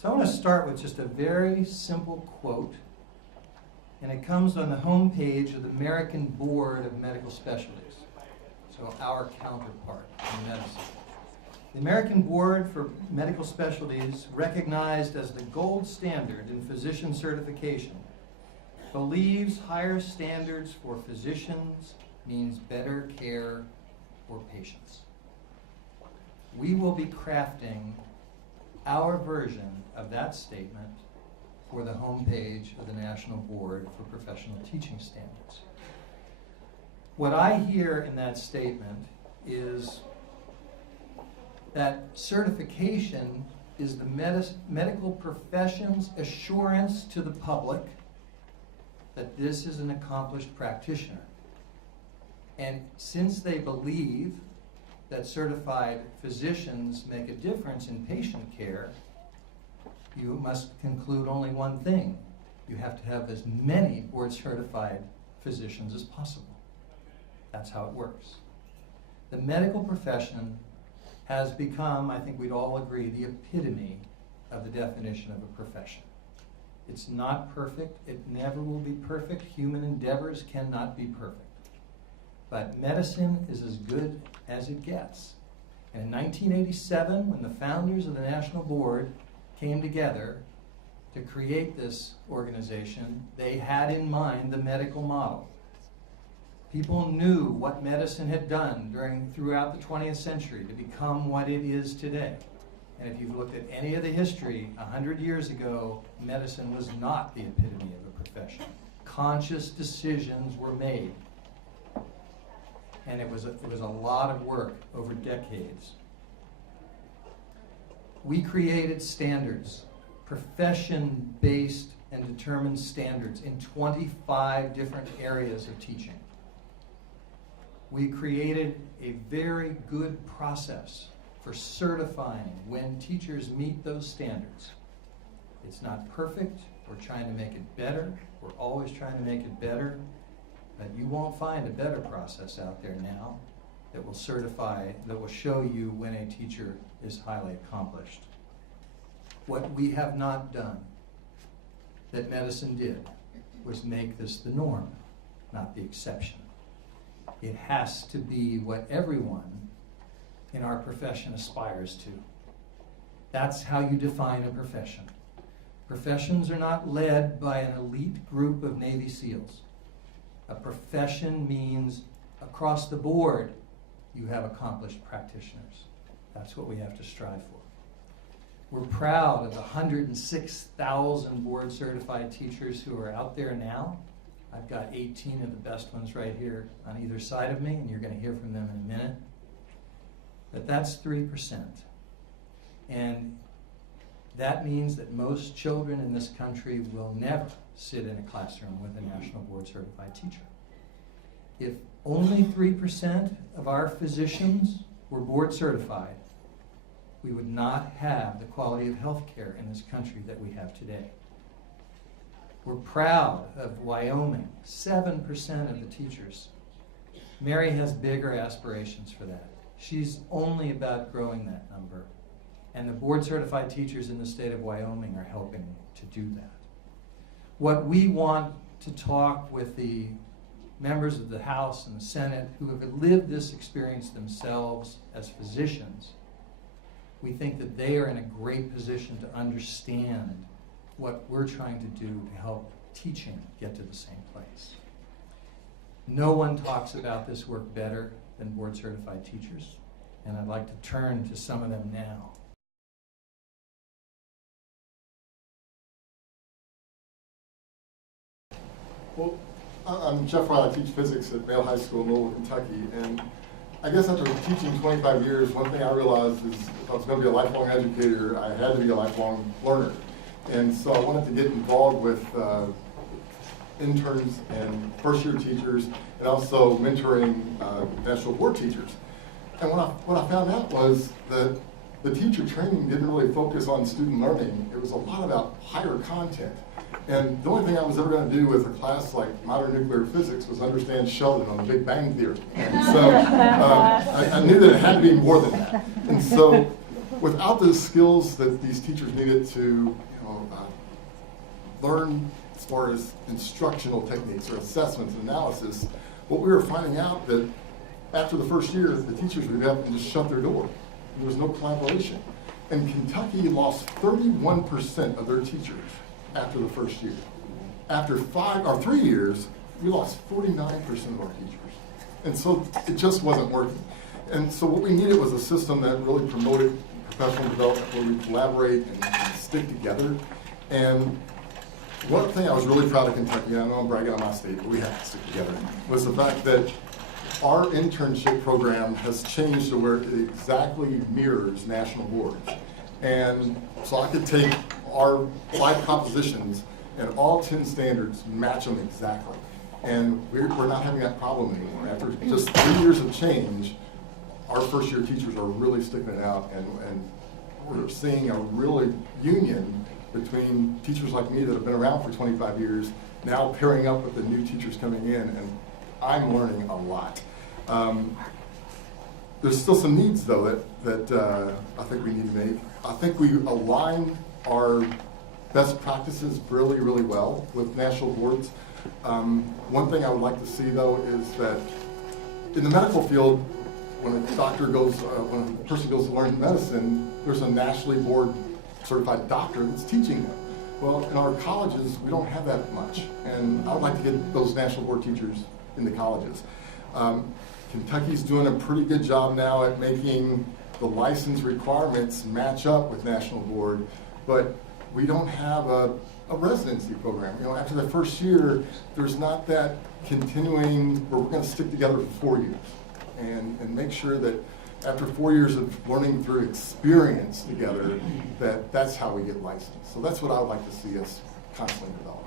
So I want to start with just a very simple quote, and it comes on the home page of the American Board of Medical Specialties, so our counterpart in medicine. The American Board for Medical Specialties, recognized as the gold standard in physician certification, believes higher standards for physicians means better care for patients. We will be crafting our version of that statement for the homepage of the National Board for Professional Teaching Standards. What I hear in that statement is that certification is the medical profession's assurance to the public that this is an accomplished practitioner. And since they believe that certified physicians make a difference in patient care, you must conclude only one thing. You have to have as many board-certified physicians as possible. That's how it works. The medical profession has become, I think we'd all agree, the epitome of the definition of a profession. It's not perfect. It never will be perfect. Human endeavors cannot be perfect. But medicine is as good as it gets. And in 1987, when the founders of the National Board came together to create this organization, they had in mind the medical model. People knew what medicine had done throughout the 20th century to become what it is today. And if you've looked at any of the history, 100 years ago, medicine was not the epitome of a profession. Conscious decisions were made. And it was a lot of work over decades. We created standards, profession-based and determined standards in 25 different areas of teaching. We created a very good process for certifying when teachers meet those standards. It's not perfect. We're trying to make it better. We're always trying to make it better. But you won't find a better process out there now that will certify, that will show you when a teacher is highly accomplished. What we have not done that medicine did was make this the norm, not the exception. It has to be what everyone in our profession aspires to. That's how you define a profession. Professions are not led by an elite group of Navy SEALs. A profession means across the board you have accomplished practitioners. That's what we have to strive for. We're proud of the 106,000 board certified teachers who are out there now. I've got 18 of the best ones right here on either side of me, and you're going to hear from them in a minute. But that's 3%. And that means that most children in this country will never sit in a classroom with a National Board Certified teacher. If only 3% of our physicians were board certified, we would not have the quality of health care in this country that we have today. We're proud of Wyoming, 7% of the teachers. Mary has bigger aspirations for that. She's only about growing that number. And the board certified teachers in the state of Wyoming are helping to do that. What we want to talk with the members of the House and the Senate who have lived this experience themselves as physicians, we think that they are in a great position to understand what we're trying to do to help teaching get to the same place. No one talks about this work better than board certified teachers, and I'd like to turn to some of them now. Well, I'm Jeff Wright. I teach physics at Vail High School in Louisville, Kentucky. And I guess after teaching 25 years, one thing I realized is if I was going to be a lifelong educator, I had to be a lifelong learner. And so I wanted to get involved with interns and first-year teachers and also mentoring national board teachers. And what I found out was that the teacher training didn't really focus on student learning. It was a lot about higher content. And the only thing I was ever going to do with a class like modern nuclear physics was understand Sheldon on the Big Bang Theory. And so I knew that it had to be more than that. And so without the skills that these teachers needed to, learn as far as instructional techniques or assessments and analysis, what we were finding out that after the first year, the teachers would get up and just shut their door. There was no collaboration. And Kentucky lost 31% of their teachers after the first year. After 3 years, we lost 49% of our teachers. And so it just wasn't working. And so what we needed was a system that really promoted professional development, where we collaborate and stick together. And one thing I was really proud of Kentucky, and I know I'm bragging on my state, but we have to stick together, was the fact that our internship program has changed to where it exactly mirrors national boards. And so I could take our 5 propositions and all 10 standards, match them exactly. And we're not having that problem anymore. After just 3 years of change, our first year teachers are really sticking it out, and we're seeing a really union between teachers like me that have been around for 25 years, now pairing up with the new teachers coming in, and I'm learning a lot. There's still some needs, though, that I think we need to make. I think we align our best practices really, really well with national boards. One thing I would like to see, though, is that in the medical field, when a person goes to learn medicine, there's a nationally board certified doctor that's teaching them. Well, in our colleges, we don't have that much, and I would like to get those national board teachers in the colleges. Kentucky's doing a pretty good job now at making the license requirements match up with national board, but we don't have a residency program. After the first year, there's not that continuing where we're going to stick together for 4 years and make sure that after 4 years of learning through experience together, that's how we get licensed. So that's what I would like to see us constantly develop.